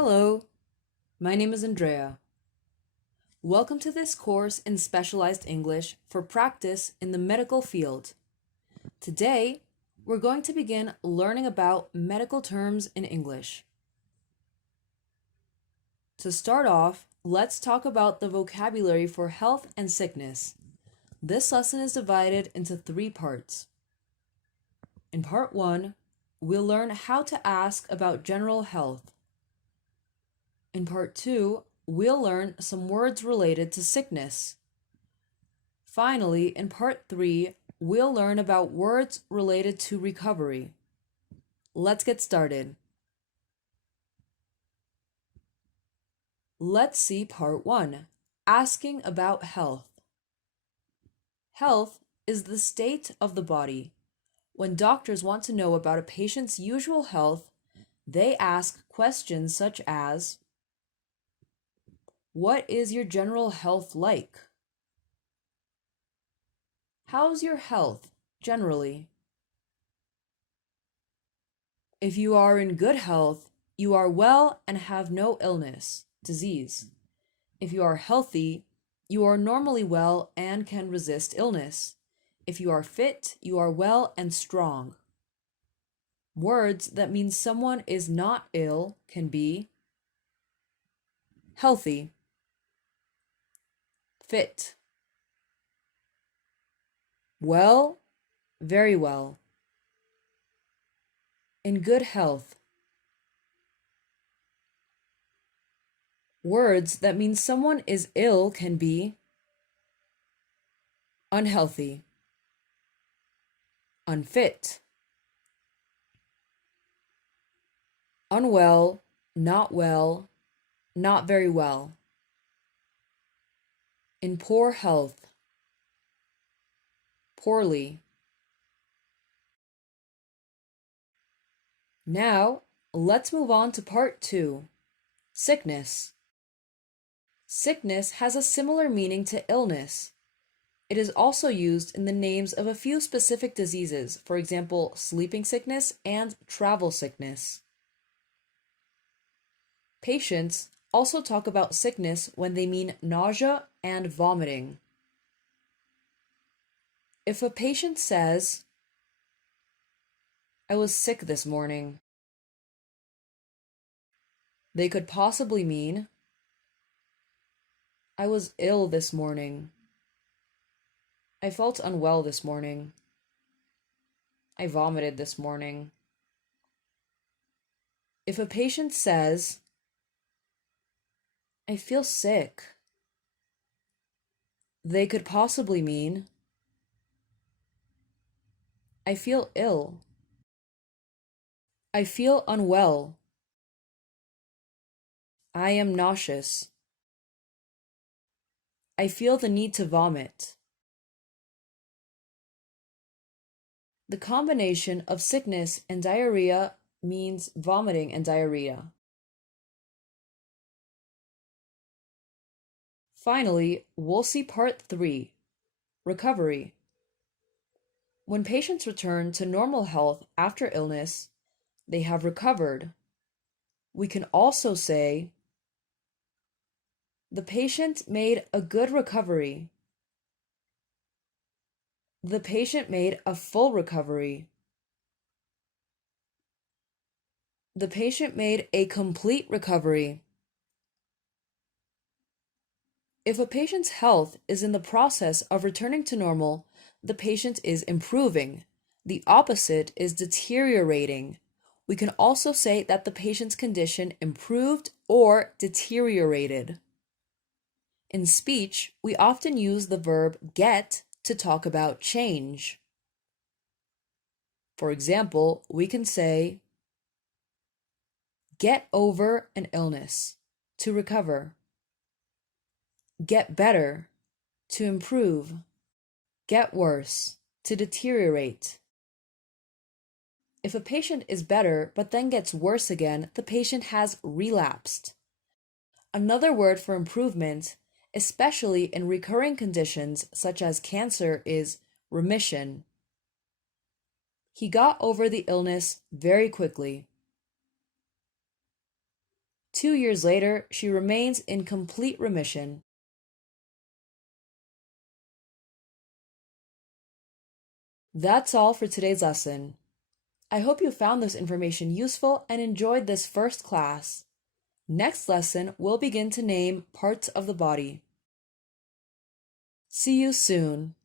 Hello, my name is Andrea. Welcome to this course in specialized English for practice in the medical field. Today, we're going to begin learning about medical terms in English. To start off, let's talk about the vocabulary for health and sickness. This lesson is divided into 3 parts. In part 1, we'll learn how to ask about general health. In part 2, we'll learn some words related to sickness. Finally, in part 3, we'll learn about words related to recovery. Let's get started. Let's see part 1, asking about health. Health is the state of the body. When doctors want to know about a patient's usual health, they ask questions such as, "What is your general health like? How's your health generally? If you are in good health, you are well and have no illness, disease. If you are healthy, you are normally well and can resist illness. If you are fit, you are well and strong." Words that mean someone is not ill can be healthy, fit, well, very well, in good health. Words that mean someone is ill can be unhealthy, unfit, unwell, not very well, in poor health, poorly. Now, let's move on to part 2, sickness. Sickness has a similar meaning to illness. It is also used in the names of a few specific diseases, for example, sleeping sickness and travel sickness. Patients also talk about sickness when they mean nausea and vomiting. If a patient says, "I was sick this morning," they could possibly mean, "I was ill this morning. I felt unwell this morning. I vomited this morning." If a patient says, "I feel sick," they could possibly mean, "I feel ill. I feel unwell. I am nauseous. I feel the need to vomit." The combination of sickness and diarrhea means vomiting and diarrhea. Finally, we'll see part 3, recovery. When patients return to normal health after illness, they have recovered. We can also say, "The patient made a good recovery." "The patient made a full recovery." "The patient made a complete recovery." If a patient's health is in the process of returning to normal, the patient is improving. The opposite is deteriorating. We can also say that the patient's condition improved or deteriorated. In speech, we often use the verb get to talk about change. For example, we can say, "Get over an illness," to recover. "Get better," to improve. "Get worse," to deteriorate. If a patient is better but then gets worse again, the patient has relapsed. Another word for improvement, especially in recurring conditions such as cancer, is remission. He got over the illness very quickly. 2 years later, she remains in complete remission. That's all for today's lesson. I hope you found this information useful and enjoyed this first class. Next lesson, we'll begin to name parts of the body. See you soon.